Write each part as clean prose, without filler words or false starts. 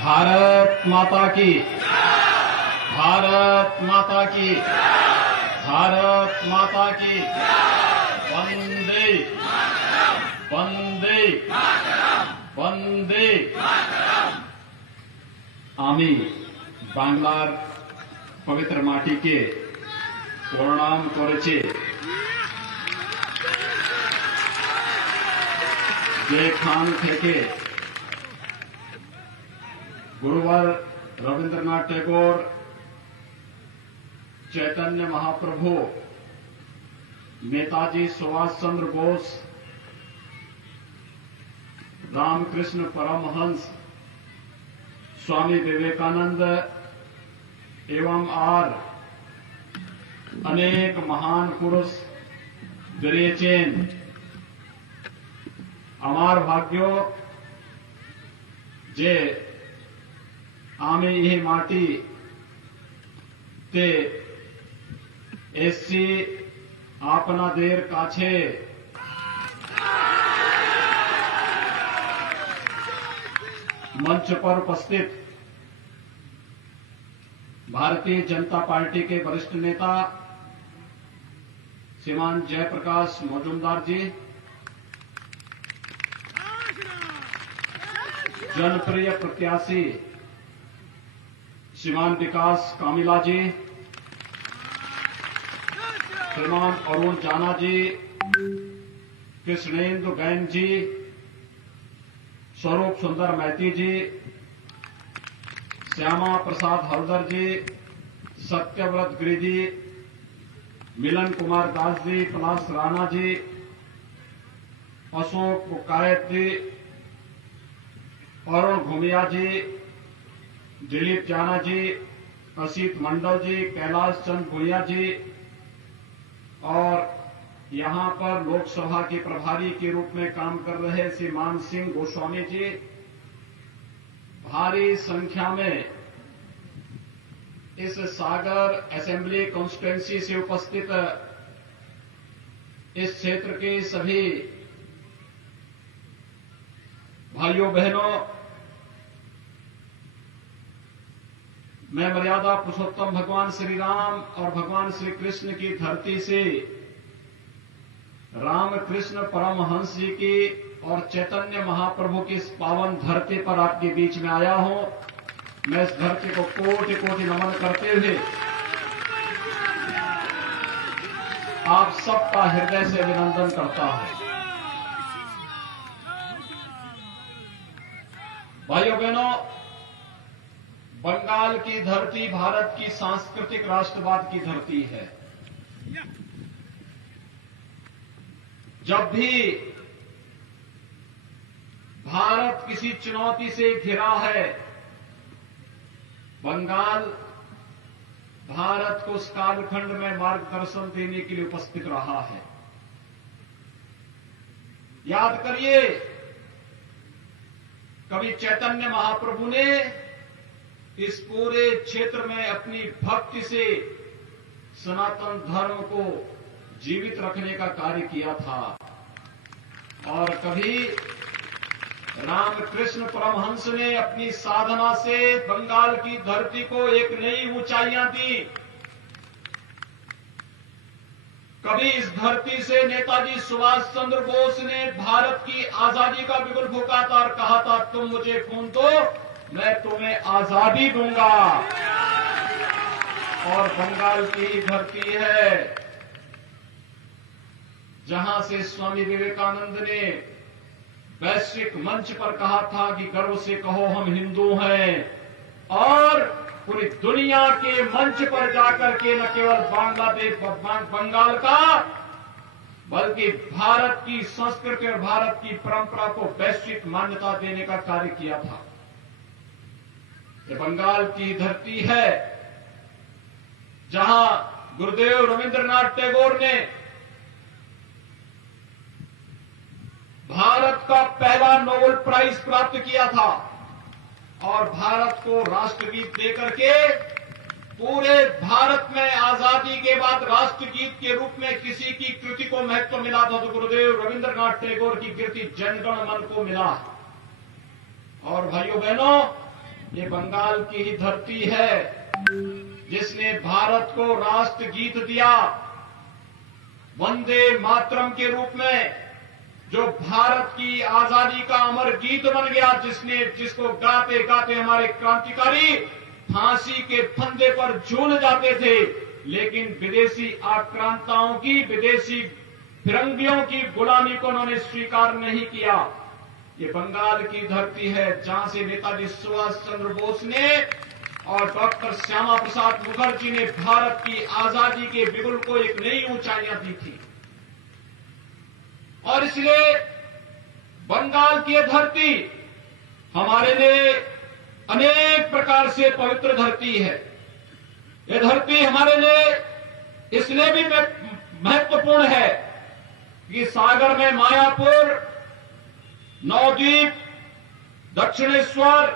भारत माता की, भारत माता की, भारत माता की। वंदे वंदे वंदे। আমি বাংলার পবিত্র মাটিকে প্রণাম করেছি, যেখান থেকে गुरुवर रविंद्रनाथ टैगोर, चैतन्य महाप्रभु, नेताजी सुभाष चंद्र बोस, रामकृष्ण परमहंस, स्वामी विवेकानंद एवं और अनेक महान पुरुष जरिएचेन আমার ভাগ্য যে আমি এই মাটিতে এসছি আপনাদের কাছে। मंच पर उपस्थित भारतीय जनता पार्टी के वरिष्ठ नेता श्रीमान जयप्रकाश मजूमदार जी, जनप्रिय प्रत्याशी श्रीमान विकास कामिला जी, श्रीमान अरुण जाना जी, कृष्णेंदु गैन जी, स्वरूप सुंदर मैती जी, श्यामा प्रसाद हल्दर जी, सत्यव्रत गिरी जी, मिलन कुमार दास जी, पलाश राणा जी, अशोक कुकायत जी, अरुण घुमिया जी, दिलीप जाना जी, असित मंडल जी, कैलाश चंद भुइया जी और यहां पर लोकसभा के प्रभारी के रूप में काम कर रहे श्री मान सिंह गोस्वामी जी, भारी संख्या में इस सागर असेंबली कॉन्स्टिट्यूएंसी से उपस्थित इस क्षेत्र के सभी भाइयों बहनों, मैं मर्यादा पुरुषोत्तम भगवान श्री राम और भगवान श्री कृष्ण की धरती से रामकृष्ण परमहंस जी की और चैतन्य महाप्रभु की इस पावन धरती पर आपके बीच में आया हूं। मैं इस धरती को कोटि कोटि नमन करते हुए आप सबका हृदय से अभिनंदन करता हूं। भाइयों बहनों, बंगाल की धरती भारत की सांस्कृतिक राष्ट्रवाद की धरती है। जब भी भारत किसी चुनौती से घिरा है, बंगाल भारत को उस कालखंड में मार्गदर्शन देने के लिए उपस्थित रहा है। याद करिए, कभी चैतन्य महाप्रभु ने इस पूरे क्षेत्र में अपनी भक्ति से सनातन धर्म को जीवित रखने का कार्य किया था और कभी रामकृष्ण परमहंस ने अपनी साधना से बंगाल की धरती को एक नई ऊंचाइयां दी। कभी इस धरती से नेताजी सुभाष चंद्र बोस ने भारत की आजादी का बिगुल फूंका था और कहा था, तुम मुझे खून दो, मैं तुम्हें आजादी दूंगा। और बंगाल की धरती है जहां से स्वामी विवेकानंद ने वैश्विक मंच पर कहा था कि गर्व से कहो हम हिंदू हैं, और पूरी दुनिया के मंच पर जाकर के न केवल बांग्लादेश बंगाल का बल्कि भारत की संस्कृति और भारत की परंपरा को वैश्विक मान्यता देने का कार्य किया था। ये बंगाल की धरती है जहां गुरुदेव रविंद्रनाथ टैगोर ने भारत का पहला नोबेल प्राइज प्राप्त किया था और भारत को राष्ट्रगीत देकर के पूरे भारत में आजादी के बाद राष्ट्रगीत के रूप में किसी की कृति को महत्व मिला था तो गुरुदेव रविंद्रनाथ टैगोर की कृति जनगण मन को मिला। और भाइयों बहनों, ये बंगाल की ही धरती है जिसने भारत को राष्ट्र गीत दिया वंदे मातरम के रूप में, जो भारत की आजादी का अमर गीत बन गया, जिसको गाते गाते हमारे क्रांतिकारी फांसी के फंदे पर झूल जाते थे, लेकिन विदेशी आक्रांताओं की, विदेशी फिरंगियों की गुलामी को उन्होंने स्वीकार नहीं किया। ये बंगाल की धरती है जहां से नेताजी सुभाष चंद्र बोस ने और डॉक्टर श्यामा प्रसाद मुखर्जी ने भारत की आजादी के बिगुल को एक नई ऊंचाइयां दी थी। और इसलिए बंगाल की धरती हमारे लिए अनेक प्रकार से पवित्र धरती है। यह धरती हमारे लिए इसलिए भी महत्वपूर्ण है कि सागर में मायापुर, नवद्वीप, दक्षिणेश्वर,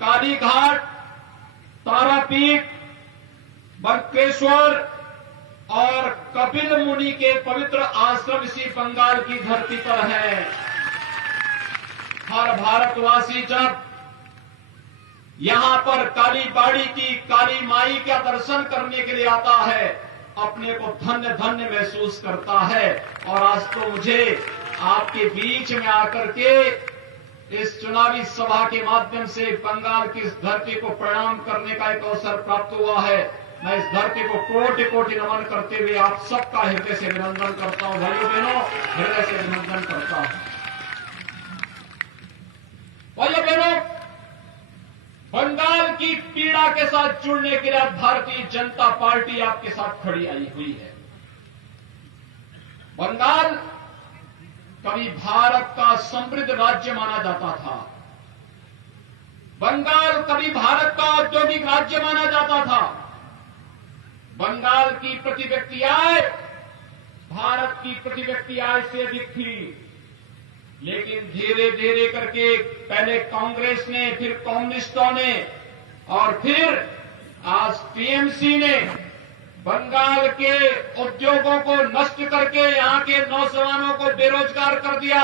कालीघाट, तारापीठ, बंकेश्वर और कपिल मुनि के पवित्र आश्रम इसी बंगाल की धरती पर है। हर भारतवासी जब यहां पर काली बाड़ी की काली माई का दर्शन करने के लिए आता है, अपने को धन्य धन्य महसूस करता है। और आज तो मुझे आपके बीच में आकर के इस चुनावी सभा के माध्यम से बंगाल की इस धरती को प्रणाम करने का एक अवसर प्राप्त हुआ है। मैं इस धरती को कोटि कोटि नमन करते हुए आप सबका हृदय से अभिनंदन करता हूं। भाइयों बहनों, हृदय से अभिनंदन करता हूं। भाइयों बहनों, बंगाल की पीड़ा के साथ जुड़ने के लिए भारतीय जनता पार्टी आपके साथ खड़ी आई हुई है। बंगाल कभी भारत का समृद्ध राज्य माना जाता था। बंगाल कभी भारत का औद्योगिक राज्य माना जाता था। बंगाल की प्रति व्यक्ति आय भारत की प्रति व्यक्ति आय से अधिक थी, लेकिन धीरे धीरे करके पहले कांग्रेस ने, फिर कम्युनिस्टों ने और फिर आज टीएमसी ने बंगाल के उद्योगों को नष्ट करके यहां के नौजवानों को बेरोजगार कर दिया।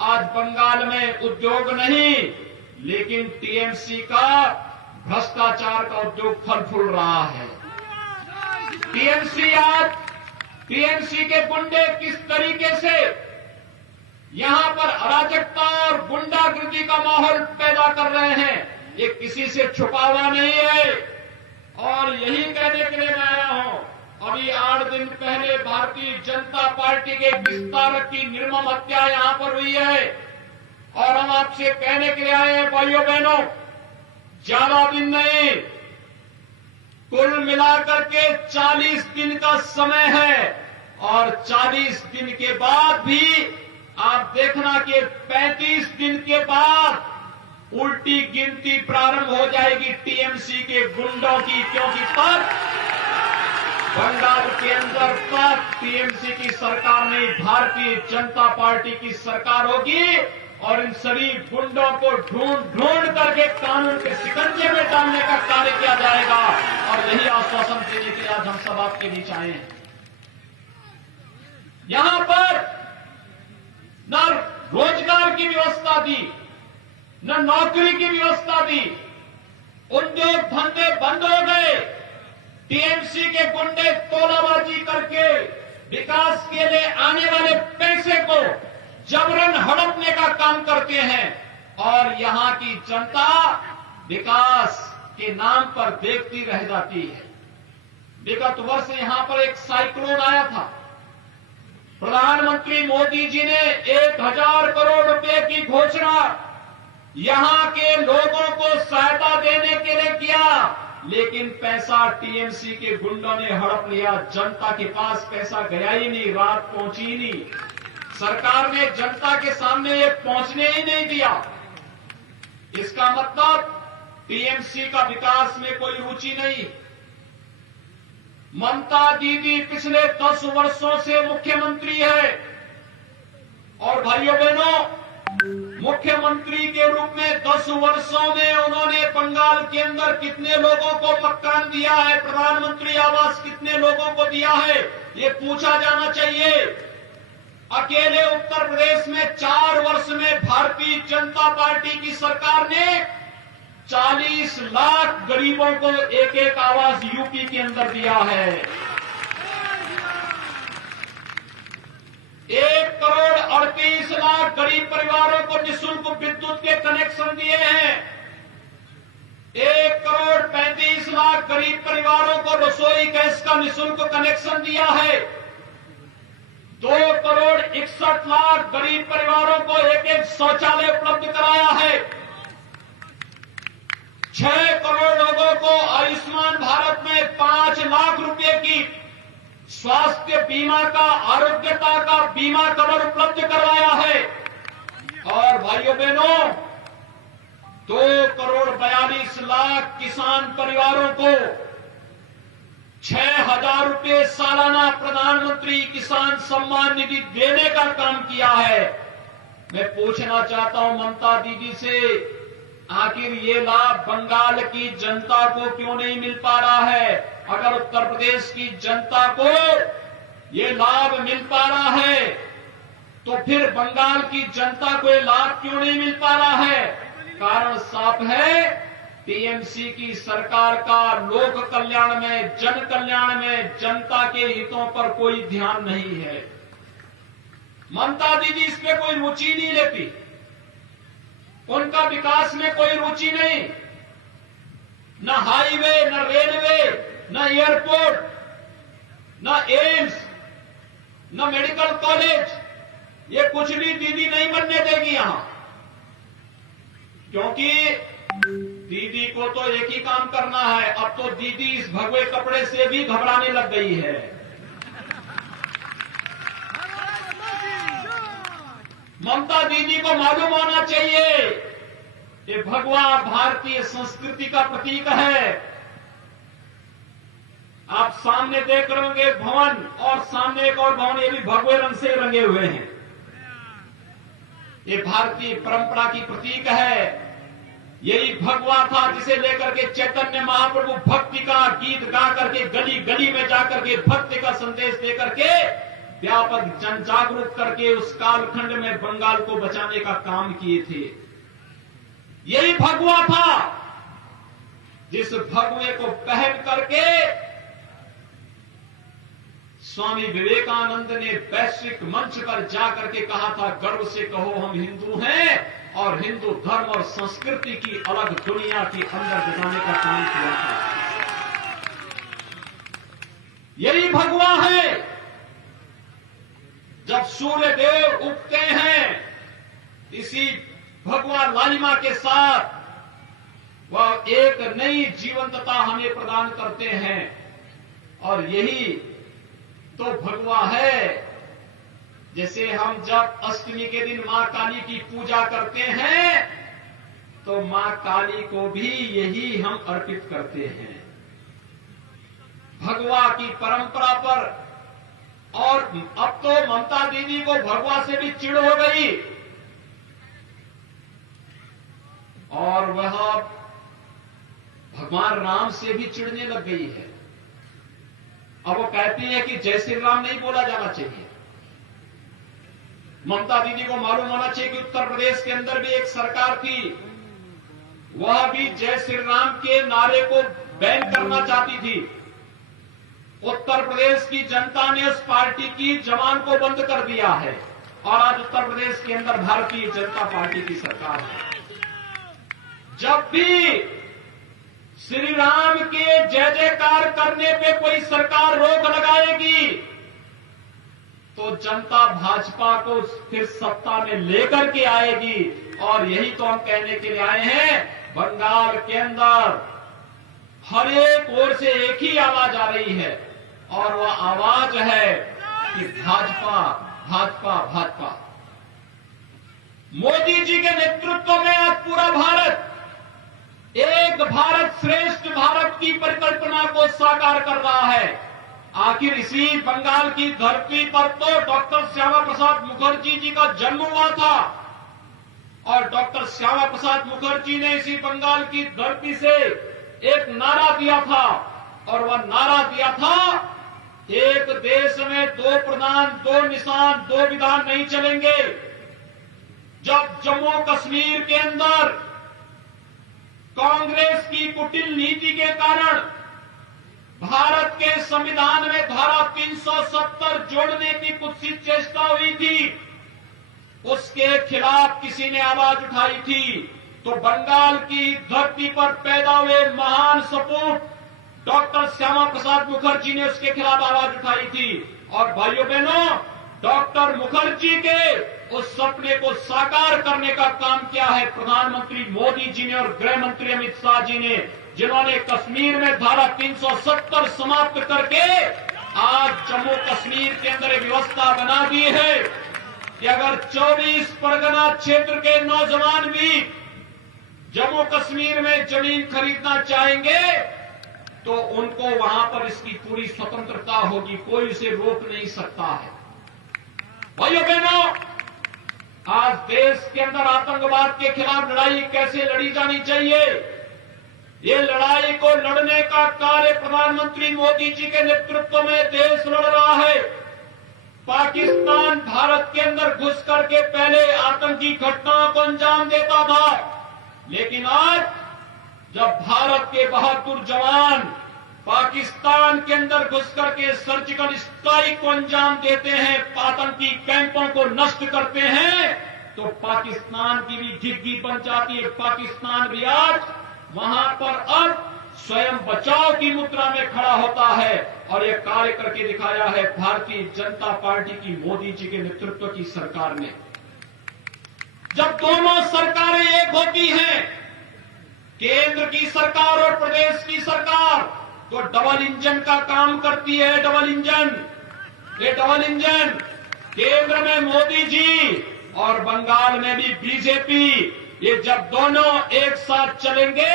आज बंगाल में उद्योग नहीं, लेकिन टीएमसी का भ्रष्टाचार का उद्योग फल फूल रहा है। टीएमसी के गुंडे किस तरीके से यहां पर अराजकता और गुंडागर्दी का माहौल पैदा कर रहे हैं, ये किसी से छुपा हुआ नहीं है। और यही कहने के लिए मैं आया हूं। अभी 8 दिन पहले भारतीय जनता पार्टी के विस्तारक की निर्मम हत्या यहां पर हुई है और हम आपसे कहने के लिए आए हैं भाइयों बहनों, ज्यादा दिन नहीं, कुल मिलाकर के 40 दिन का समय है और 40 दिन के बाद भी आप देखना कि 35 दिन के बाद उल्टी गिनती प्रारंभ हो जाएगी टीएमसी के गुंडों की, क्योंकि तब बंगाल के अंदर तब टीएमसी की सरकार नहीं, भारतीय जनता पार्टी की सरकार होगी और इन सभी गुंडों को ढूंढ करके कानून के शिकंजे में डालने का कार्य किया जाएगा। और यही आश्वासन देने के लिए आज हम सब आपके बीच आए हैं। यहां पर न रोजगार की व्यवस्था दी, न नौकरी की व्यवस्था दी, उद्योग धंधे बंद हो गए। टीएमसी के गुंडे तोलाबाजी करके विकास के लिए आने वाले पैसे को जबरन हड़पने का काम करते हैं और यहां की जनता विकास के नाम पर देखती रह जाती है। विगत वर्ष यहां पर एक साइक्लोन आया था। प्रधानमंत्री मोदी जी ने 1000 करोड़ रुपए की घोषणा यहां के लोगों को सहायता देने के लिए किया, लेकिन पैसा टीएमसी के गुंडों ने हड़प लिया। जनता के पास पैसा गया ही नहीं, रात पहुंची ही नहीं। सरकार ने जनता के सामने ये पहुंचने ही नहीं दिया। इसका मतलब टीएमसी का विकास में कोई रुचि नहीं। ममता दीदी पिछले 10 वर्षों से मुख्यमंत्री है और भाइयों बहनों, मुख्यमंत्री के रूप में 10 वर्षों में उन्होंने बंगाल के अंदर कितने लोगों को मकान दिया है, प्रधानमंत्री आवास कितने लोगों को दिया है, ये पूछा जाना चाहिए। अकेले उत्तर प्रदेश में 4 वर्ष में भारतीय जनता जनता पार्टी की सरकार ने 40 लाख गरीबों को एक एक आवास यूपी के अंदर दिया है। 1,38,00,000 गरीब परिवारों को निःशुल्क विद्युत के कनेक्शन दिए हैं। 1,35,00,000 गरीब परिवारों को रसोई गैस का निःशुल्क कनेक्शन दिया है। 2,61,00,000 गरीब परिवारों को एक एक शौचालय उपलब्ध कराया है। 6 करोड़ लोगों को आयुष्मान भारत में 5 लाख रुपए की स्वास्थ्य बीमा का, आरोग्यता का बीमा कवर उपलब्ध करवाया है। और भाइयों बहनों, 2,42,00,000 किसान परिवारों को 6,000 रुपए सालाना प्रधानमंत्री किसान सम्मान निधि देने का काम किया है। मैं पूछना चाहता हूं ममता दीदी से, आखिर ये लाभ बंगाल की जनता को क्यों नहीं मिल पा रहा है? अगर उत्तर प्रदेश की जनता को ये लाभ मिल पा रहा है तो फिर बंगाल की जनता को ये लाभ क्यों नहीं मिल पा रहा है? कारण साफ है, टीएमसी की सरकार का लोक कल्याण में, जन कल्याण में, जनता के हितों पर कोई ध्यान नहीं है। ममता दीदी इसमें कोई रुचि नहीं लेती, उनका विकास में कोई रुचि नहीं। न हाईवे, न रेलवे, न एयरपोर्ट, न एम्स, न मेडिकल कॉलेज, ये कुछ भी दीदी नहीं बनने देगी यहां। क्योंकि दीदी को तो एक ही काम करना है। अब तो दीदी इस भगवे कपड़े से भी घबराने लग गई है। ममता दीदी को मालूम होना चाहिए कि भगवा भारतीय संस्कृति का प्रतीक है। आप सामने देख रहे होंगे भवन, और सामने एक और भवन, ये भी भगवे रंग से रंगे हुए हैं। ये भारतीय परंपरा की प्रतीक है। यही भगवा था जिसे लेकर के चैतन्य महाप्रभु भक्ति का गीत गा करके गली गली में जाकर के भक्ति का संदेश देकर के व्यापक जन जागरूक करके उस कालखंड में बंगाल को बचाने का काम किए थे। यही भगवा था जिस भगवे को पहन करके स्वामी विवेकानंद ने वैश्विक मंच पर जाकर के कहा था, गर्व से कहो हम हिंदू हैं, और हिंदू धर्म और संस्कृति की अलग दुनिया के अंदर गुजारने का काम किया था। यही भगवा है। जब सूर्य देव उगते हैं, इसी भगवा लालिमा के साथ वह एक नई जीवंतता हमें प्रदान करते हैं। और यही तो भगवा है। जैसे हम जब अष्टमी के दिन मां काली की पूजा करते हैं तो मां काली को भी यही हम अर्पित करते हैं, भगवा की परंपरा पर। और अब तो ममता दीदी को भगवा से भी चिढ़ हो गई और वह भगवान राम से भी चिढ़ने लग गई है। अब वो कहती है कि जय श्री राम नहीं बोला जाना चाहिए। ममता दीदी को मालूम होना चाहिए कि उत्तर प्रदेश के अंदर भी एक सरकार थी, वह भी जय श्री राम के नारे को बैन करना चाहती थी। उत्तर प्रदेश की जनता ने उस पार्टी की जबान को बंद कर दिया है और आज उत्तर प्रदेश के अंदर भारतीय जनता पार्टी की सरकार है। जब भी श्री राम के जय जयकार करने पे कोई सरकार रोक लगाएगी तो जनता भाजपा को फिर सत्ता में लेकर के आएगी। और यही तो हम कहने के लिए आए हैं। बंगाल के अंदर हर एक ओर से एक ही आवाज आ रही है और वह आवाज है कि भाजपा भाजपा भाजपा। मोदी जी के नेतृत्व में आज पूरा भारत एक भारत श्रेष्ठ भारत की परिकल्पना को साकार कर रहा है। आखिर इसी बंगाल की धरती पर तो डॉक्टर श्यामा प्रसाद मुखर्जी जी का जन्म हुआ था और डॉक्टर श्यामा प्रसाद मुखर्जी ने इसी बंगाल की धरती से एक नारा दिया था और वह नारा दिया था, एक देश में दो प्रधान, दो निशान, दो विधान नहीं चलेंगे। जब जम्मू कश्मीर के अंदर कांग्रेस की कुटिल नीति के कारण भारत के संविधान में धारा 370 जोड़ने की कुत्सित चेष्टा हुई थी, उसके खिलाफ किसी ने आवाज उठाई थी, तो बंगाल की धरती पर पैदा हुए महान सपूत डॉक्टर श्यामा प्रसाद मुखर्जी ने उसके खिलाफ आवाज उठाई थी। और भाइयों बहनों, डॉक्टर मुखर्जी के उस सपने को साकार करने का काम किया है प्रधानमंत्री मोदी जी ने और गृह मंत्री अमित शाह जी ने, जिन्होंने कश्मीर में धारा 370 समाप्त करके आज जम्मू कश्मीर के अंदर एक व्यवस्था बना दी है कि अगर 24 परगना क्षेत्र के नौजवान भी जम्मू कश्मीर में जमीन खरीदना चाहेंगे तो उनको वहां पर इसकी पूरी स्वतंत्रता होगी, कोई इसे रोक नहीं सकता है। भाइयों बहनों, आज देश के अंदर आतंकवाद के खिलाफ लड़ाई कैसे लड़ी जानी चाहिए, ये लड़ाई को लड़ने का कार्य प्रधानमंत्री मोदी जी के नेतृत्व में देश लड़ रहा है। पाकिस्तान भारत के अंदर घुस करके पहले आतंकी घटनाओं को अंजाम देता था, लेकिन आज जब भारत के बहादुर जवान पाकिस्तान के अंदर घुस करके सर्जिकल स्ट्राइक को अंजाम देते हैं, आतंकी कैंपों को नष्ट करते हैं, तो पाकिस्तान की भी झिग्गी बन जाती है। पाकिस्तान भी आज वहां पर अब स्वयं बचाव की मुद्रा में खड़ा होता है और यह कार्य करके दिखाया है भारतीय जनता पार्टी की मोदी जी के नेतृत्व की सरकार ने। जब दोनों सरकारें एक होती हैं, केंद्र की सरकार और प्रदेश की सरकार, तो डबल इंजन का काम करती है। डबल इंजन, ये डबल इंजन केंद्र में मोदी जी और बंगाल में भी बीजेपी, ये जब दोनों एक साथ चलेंगे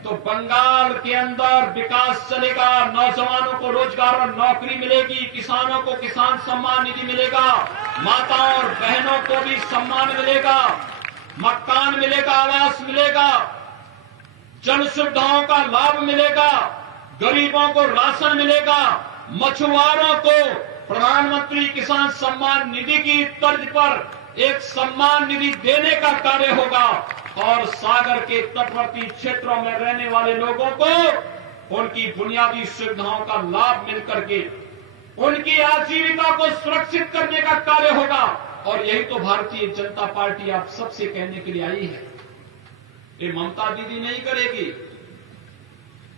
तो बंगाल के अंदर विकास चलेगा, नौजवानों को रोजगार और नौकरी मिलेगी, किसानों को किसान सम्मान निधि मिलेगा, माताओं और बहनों को भी सम्मान मिलेगा, मकान मिलेगा, आवास मिलेगा, जन सुविधाओं का लाभ मिलेगा, गरीबों को राशन मिलेगा, मछुआरों को प्रधानमंत्री किसान सम्मान निधि की तर्ज पर एक सम्मान निधि देने का कार्य होगा और सागर के तटवर्ती क्षेत्रों में रहने वाले लोगों को उनकी बुनियादी सुविधाओं का लाभ मिलकर के उनकी आजीविका को सुरक्षित करने का कार्य होगा। और यही तो भारतीय जनता पार्टी आप सबसे कहने के लिए आई है। ये ममता दीदी नहीं करेगी।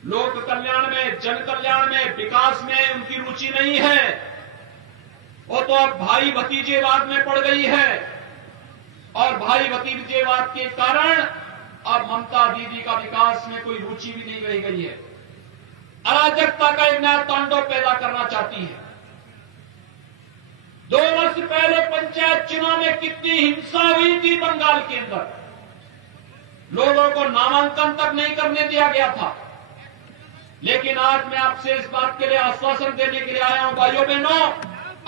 लोक कल्याण में, जन कल्याण में, विकास में उनकी रुचि नहीं है, वो तो अब भाई भतीजेवाद में पड़ गई है और भाई भतीजेवाद के कारण अब ममता दीदी का विकास में कोई रुचि भी नहीं रह गई है। अराजकता का एक नया तांडव पैदा करना चाहती है। 2 वर्ष पहले पंचायत चुनाव में कितनी हिंसा हुई थी बंगाल के अंदर, लोगों को नामांकन तक नहीं करने दिया गया था। लेकिन आज मैं आपसे इस बात के लिए आश्वासन देने के लिए आया हूं, भाइयों बहनों,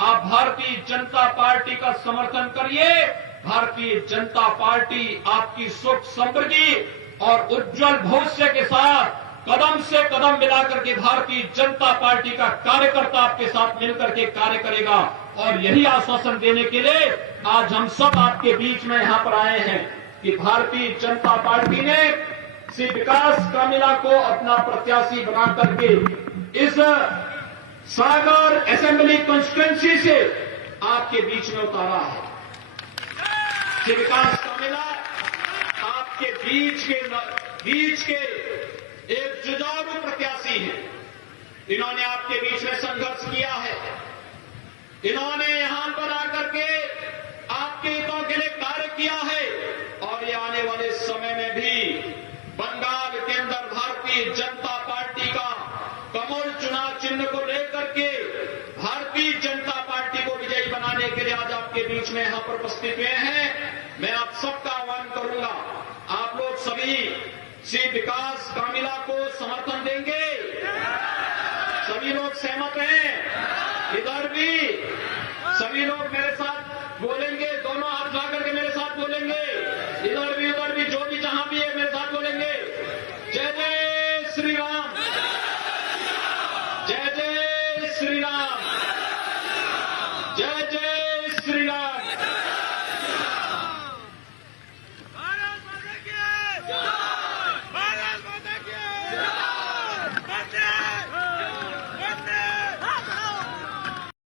आप भारतीय जनता पार्टी का समर्थन करिए। भारतीय जनता पार्टी आपकी सुख समृद्धि और उज्जवल भविष्य के साथ कदम से कदम मिलाकर के भारतीय जनता पार्टी का कार्यकर्ता आपके साथ मिलकर के कार्य करेगा। और यही आश्वासन देने के लिए आज हम सब आपके बीच में यहां पर आए हैं कि भारतीय जनता पार्टी ने श्री विकास कामिला को अपना प्रत्याशी बना करके इस सागर असेंबली कॉन्स्टिट्यूएंसी से आपके बीच में उतारा है। श्री विकास कामिला आपके बीच के एक जुझारू प्रत्याशी हैं। इन्होंने आपके बीच में संघर्ष किया है, इन्होंने यहां पर आकर के आपके हितों के लिए कार्य किया है और ये आने वाले समय में भी बंगाल के अंदर भारतीय जनता पार्टी का कमल चुनाव चिन्ह को लेकर के भारतीय जनता पार्टी को विजयी बनाने के लिए आज आपके बीच में यहां पर उपस्थित हुए हैं। मैं आप सबका आह्वान करूंगा, आप लोग सभी श्री विकास कामिला को समर्थन देंगे। सभी लोग सहमत हैं? इधर भी सभी लोग मेरे साथ बोलेंगे, दोनों हाथ ला करके मेरे साथ बोलेंगे। इधर भी उधर भी, जो भी जहां भी है मेरे साथ बोलेंगे। जय जय श्री राम, जय जय श्री राम, जय